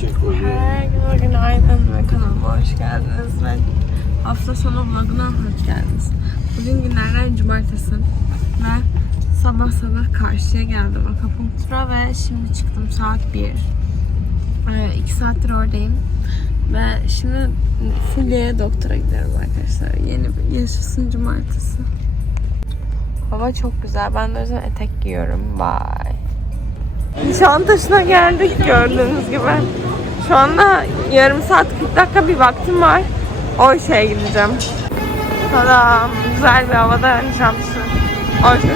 Teşekkür ederim. Herkese günaydın ve kanalıma hoş geldiniz ve hafta sonu vloguna hoş geldiniz. Bugün günlerden cumartesi ve sabah sabah karşıya geldim akupunktura ve şimdi çıktım saat 1. 2 saattir oradayım ve şimdi Fulya'ya doktora gidiyorum arkadaşlar. Yeni bir yaşasın cumartesi. Hava çok güzel. Ben de o yüzden etek giyiyorum. Bye. Nişantaşı'na geldik gördüğünüz gibi. Şu anda yarım saat 40 dakika bir vaktim var. O şeye gideceğim. Tadam. Güzel bir havada Nişantaşı. Ay çok.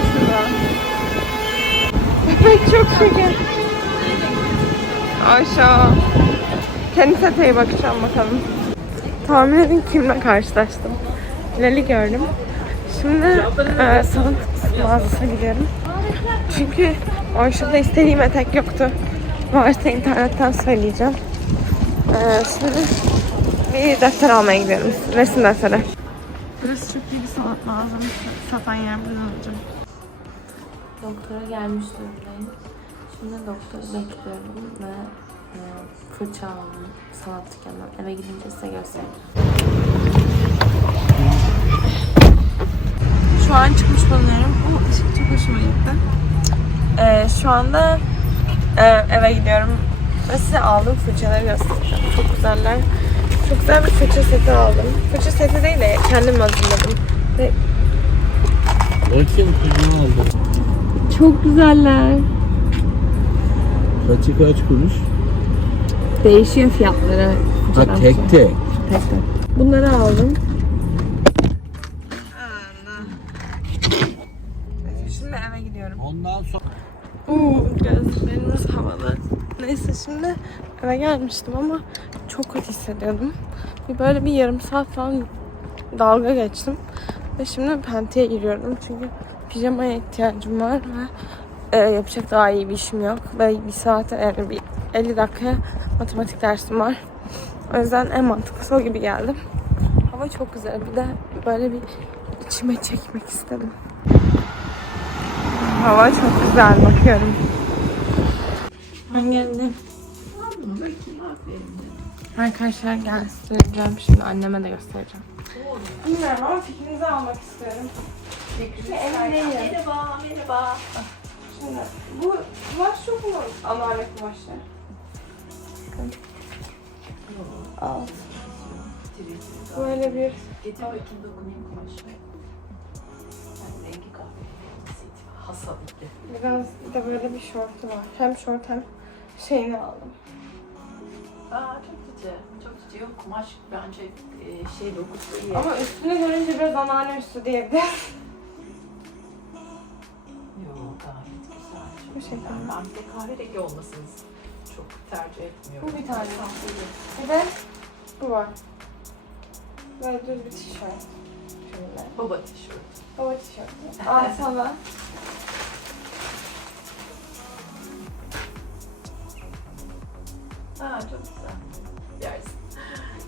Bebek çok şeker. Ay şu. Kendi seteye bakacağım bakalım. Tahmin edin kimle karşılaştım. Hilal'i gördüm. Şimdi e, sanat mağazasına gidiyorum. Çünkü Orşa'da istediğim etek yoktu. Varsa internetten söyleyeceğim. Ee, şimdi bir defter almaya gidiyorum. Resim defteri. Burası çok iyi bir sanat mağazası. Satan yer buradan alacağım. Doktora gelmiş durumdayım. Şimdi doktoru bekliyorum ve e, fırça aldım sanat dükkanından. Eve gidince size göstereyim. Şu an çıkmış bulunuyorum. Bu ışık çok hoşuma gitti. Ee, şu anda e, eve gidiyorum ve size aldığım fırçaları göstereceğim. Çok güzeller. Çok güzel bir fırça seti aldım. Fırça seti değil de kendim hazırladım. Ve Bakayım kuzunu aldım. çok güzeller. Kaçı kaç kuruş? Değişiyor fiyatları. Ha tek tek. Tek tek. Bunları aldım. Şimdi eve gidiyorum. Ondan sonra Uuu gözlerimiz havalı. Neyse şimdi eve gelmiştim ama çok kötü hissediyordum. Bir böyle bir yarım saat falan dalga geçtim. Ve şimdi pentiye giriyorum çünkü pijamaya ihtiyacım var ve e, yapacak daha iyi bir işim yok. Ve bir saat yani bir 50 dakika matematik dersim var. O yüzden en mantıklısı o gibi geldim. Hava çok güzel. Bir de böyle bir içime çekmek istedim. Hava çok güzel bakıyorum. Ben geldim. Arkadaşlar göstereceğim şimdi anneme de göstereceğim. Bilmiyorum ama fikrinizi almak istiyorum. Emin değilim. Merhaba, merhaba. Şimdi bu kumaş çok mu anneanne kumaşı? Alt. Böyle bir Getir bakayım dokunayım kumaşına. Yani rengi kahverengi. Hasabitle. biraz da böyle bir şortu var. Hem şort hem şeyini aldım. Aa çok güzel. Çok güzel. Yok kumaş bence e, şey dokusu iyi. Ama üstünü görünce biraz anneanne üstü diyebiliriz. Yok gayet güzel. Çok Bu güzel. şekilde. Ben bir de kahverengi olmasını çok tercih etmiyorum. Bu bir tane. Bir de bu var. Böyle düz bir tişört. Şöyle. Baba tişört. Baba tişörtü. Al sana. Aa çok güzel. Yersin.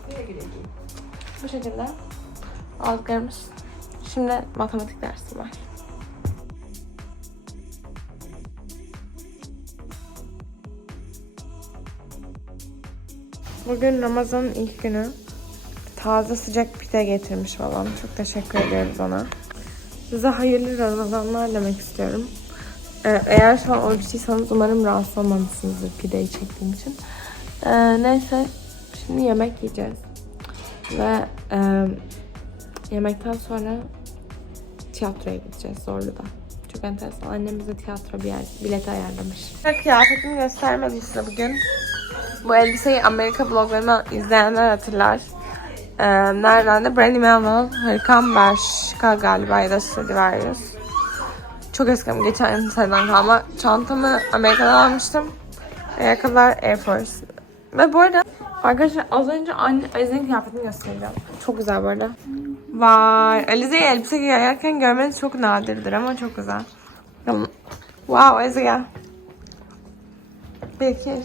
Güle güle giyin. Bu şekilde aldıklarımız. Şimdi matematik dersi var. Bugün Ramazan'ın ilk günü. Taze sıcak pide getirmiş babam. Çok teşekkür ediyoruz ona. Size hayırlı Ramazanlar demek istiyorum. Ee, eğer şu an oruçluysanız umarım rahatsız olmamışsınızdır pideyi çektiğim için. Ee, neyse şimdi yemek yiyeceğiz. Ve e, yemekten sonra tiyatroya gideceğiz Zorlu'da. Çok enteresan. Annem tiyatro bir yer, bilet ayarlamış. Kıyafetimi göstermedim size bugün. Bu elbiseyi Amerika vloglarını izleyenler hatırlar. Ee, nereden de Brandy Melville, Hırkan Bershka galiba ya da Stradivarius. Çok eski geçen seneden kalma. Çantamı Amerika'dan almıştım. Ayakkabılar Air Force. Ve bu arada arkadaşlar az önce anne Alize'nin kıyafetini göstereceğim. Çok güzel bu arada. Vay. Alize'yi elbise giyerken görmeniz çok nadirdir ama çok güzel. Wow Alize gel. Bir iki.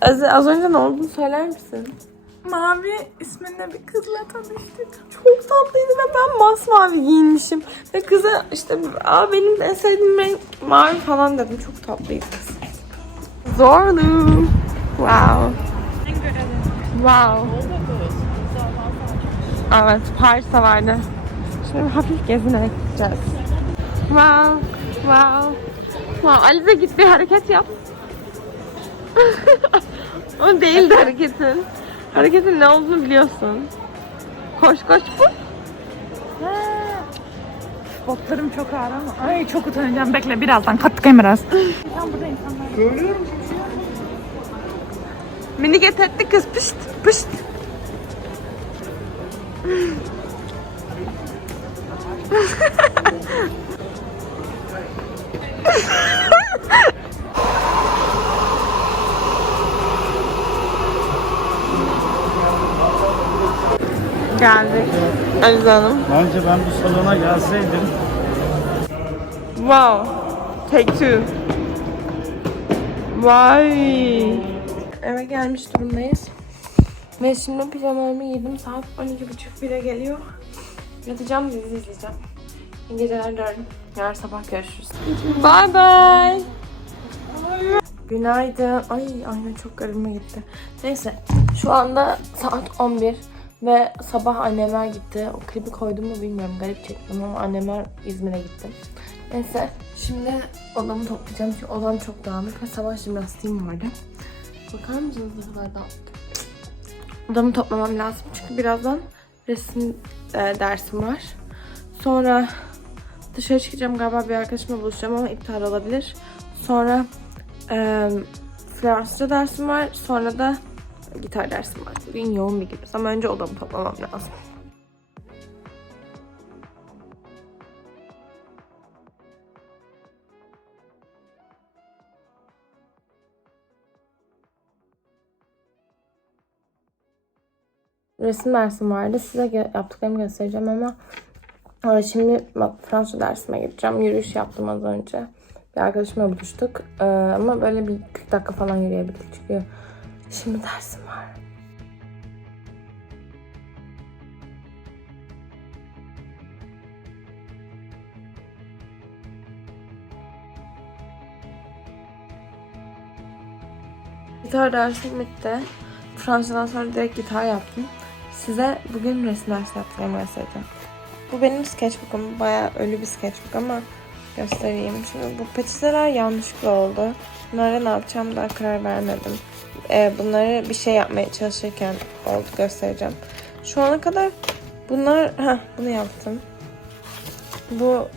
Alize az önce ne olduğunu söyler misin? Mavi isminde bir kızla tanıştık. Çok tatlıydı ve ben masmavi giyinmişim. Ve kıza işte Aa, benim en sevdiğim renk mavi falan dedim. Çok tatlıydı kız. Zorlu. Wow. Wow. Evet, Paris'e vardı. Şimdi hafif gezinerek gideceğiz. Wow, wow. Wow, Alize git bir hareket yap. o değildi hareketin. Hareketin ne olduğunu biliyorsun. Koş koş bu. Botlarım çok ağır ama. Ay çok utanacağım. Bekle birazdan katkayım biraz. Minik etekli kız pışt pışt. Geldik. Alize Hanım. Bence ben bu salona gelseydim Wow. Take two. Vay. Eve gelmiş durumdayız. Ve şimdi pijamalarımı giydim. Saat 12.30 bile geliyor. Yatacağım dizi izleyeceğim. İyi geceler dilerim. Yarın sabah görüşürüz. Bye bye. Günaydın. Ay aynen çok garibime gitti. Neyse şu anda saat 11 ve sabah annemler gitti. O klibi koydum mu bilmiyorum. Garip çektim ama annemler İzmir'e gitti. Neyse şimdi odamı toplayacağım çünkü odam çok dağınık ve sabah jimnastiğim vardı. Bakar mısınız dağınık? Odamı toplamam lazım çünkü birazdan resim e, dersim var. Sonra dışarı çıkacağım galiba bir arkadaşımla buluşacağım ama iptal olabilir. Sonra e, Fransızca dersim var. Sonra da gitar dersim var. Bugün yoğun bir günüz ama önce odamı toplamam lazım. Resim dersim vardı. Size yaptıklarımı göstereceğim ama Aa, şimdi bak Fransız dersime gideceğim. Yürüyüş yaptım az önce. Bir arkadaşımla buluştuk. Ee, ama böyle bir 40 dakika falan yürüyebildik çünkü şimdi dersim var. Gitar dersim bitti. Fransızdan sonra direkt gitar yaptım. Size bugün resim dersi yaptığımı göstereceğim. Bu benim sketchbook'um. Bayağı ölü bir sketchbook ama göstereyim. Şimdi bu peçeteler yanlışlıkla oldu. Bunlara ne yapacağım daha karar vermedim. Ee, bunları bir şey yapmaya çalışırken oldu göstereceğim. Şu ana kadar bunlar... Heh, bunu yaptım. Bu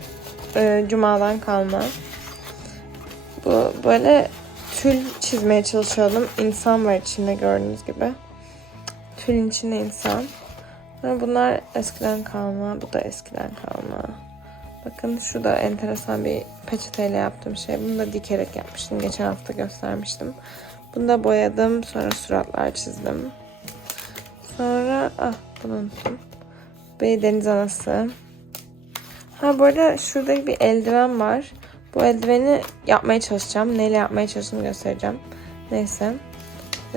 e, cumadan kalma. Bu böyle tül çizmeye çalışıyordum. İnsan var içinde gördüğünüz gibi. Tülün içinde insan. Bunlar eskiden kalma. Bu da eskiden kalma. Bakın şu da enteresan bir peçeteyle yaptığım şey. Bunu da dikerek yapmıştım. Geçen hafta göstermiştim. Bunu da boyadım. Sonra suratlar çizdim. Sonra ah bunu unuttum. Bir deniz anası. Ha bu arada şurada bir eldiven var. Bu eldiveni yapmaya çalışacağım. Neyle yapmaya çalıştığımı göstereceğim. Neyse.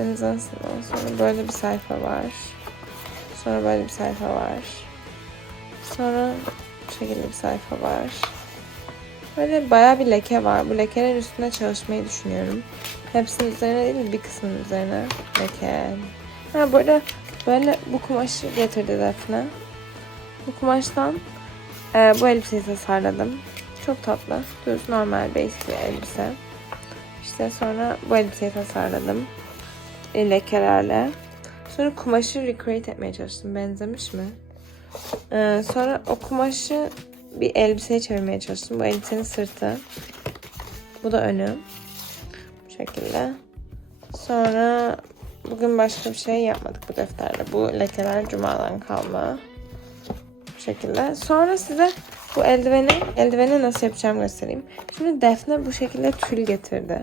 Anasından sonra böyle bir sayfa var. Sonra böyle bir sayfa var. Sonra bu şekilde bir sayfa var. Böyle bayağı bir leke var. Bu lekelerin üstüne çalışmayı düşünüyorum. Hepsinin üzerine değil bir kısmının üzerine leke. Ha böyle böyle bu kumaşı getirdi Defne. Bu kumaştan e, bu elbiseyi tasarladım. Çok tatlı. Düz normal basic bir elbise. İşte sonra bu elbiseyi tasarladım. Lekelerle. Sonra kumaşı recreate etmeye çalıştım. Benzemiş mi? Ee, sonra o kumaşı bir elbiseye çevirmeye çalıştım. Bu elbisenin sırtı. Bu da önü. Bu şekilde. Sonra bugün başka bir şey yapmadık bu defterde. Bu lekeler cumadan kalma. Bu şekilde. Sonra size bu eldiveni, eldiveni nasıl yapacağımı göstereyim. Şimdi Defne bu şekilde tül getirdi.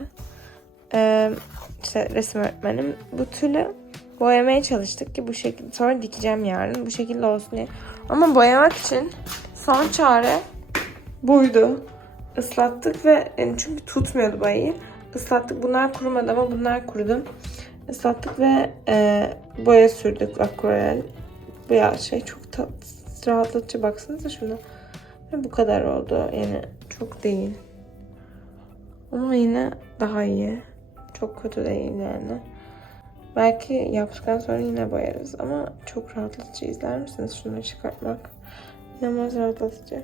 Ee, işte resim öğretmenim. Bu tülü boyamaya çalıştık ki bu şekilde sonra dikeceğim yarın bu şekilde olsun diye. Ama boyamak için son çare buydu. Islattık ve yani çünkü tutmuyordu boyayı. Islattık. Bunlar kurumadı ama bunlar kurudu. Islattık ve e, boya sürdük akvarel. Bu ya şey çok tat, rahatlatıcı baksanıza şuna. Bu kadar oldu. Yani çok değil. Ama yine daha iyi. Çok kötü değil yani. Belki yaptıktan sonra yine boyarız ama çok rahatlatıcı. İzler misiniz şunları çıkartmak? İnanılmaz rahatlatıcı.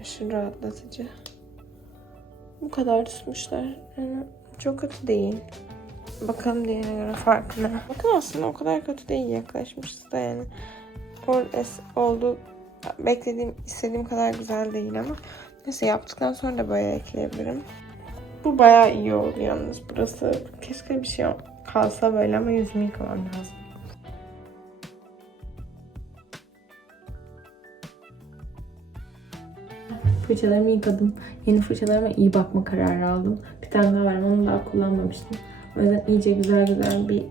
Aşırı rahatlatıcı. Bu kadar tutmuşlar. Yani çok kötü değil. Bakalım diğerine göre farkı ne? Bakın aslında o kadar kötü değil yaklaşmışız da yani. O es- oldu beklediğim, istediğim kadar güzel değil ama neyse yaptıktan sonra da böyle ekleyebilirim. Bu bayağı iyi oldu yalnız burası. Keşke bir şey kalsa böyle ama yüzümü yıkamam lazım. Fırçalarımı yıkadım. Yeni fırçalarıma iyi bakma kararı aldım. Bir tane daha var onu daha kullanmamıştım. O yüzden iyice güzel güzel bir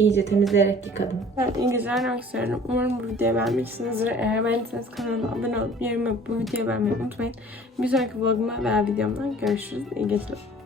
iyice temizleyerek yıkadım. Evet, demek istiyorum. Umarım bu videoyu beğenmişsinizdir. Eğer beğendiyseniz kanalıma abone olup yapıp bu videoyu beğenmeyi unutmayın. Bir sonraki vloguma veya videomda görüşürüz. İyi geceler.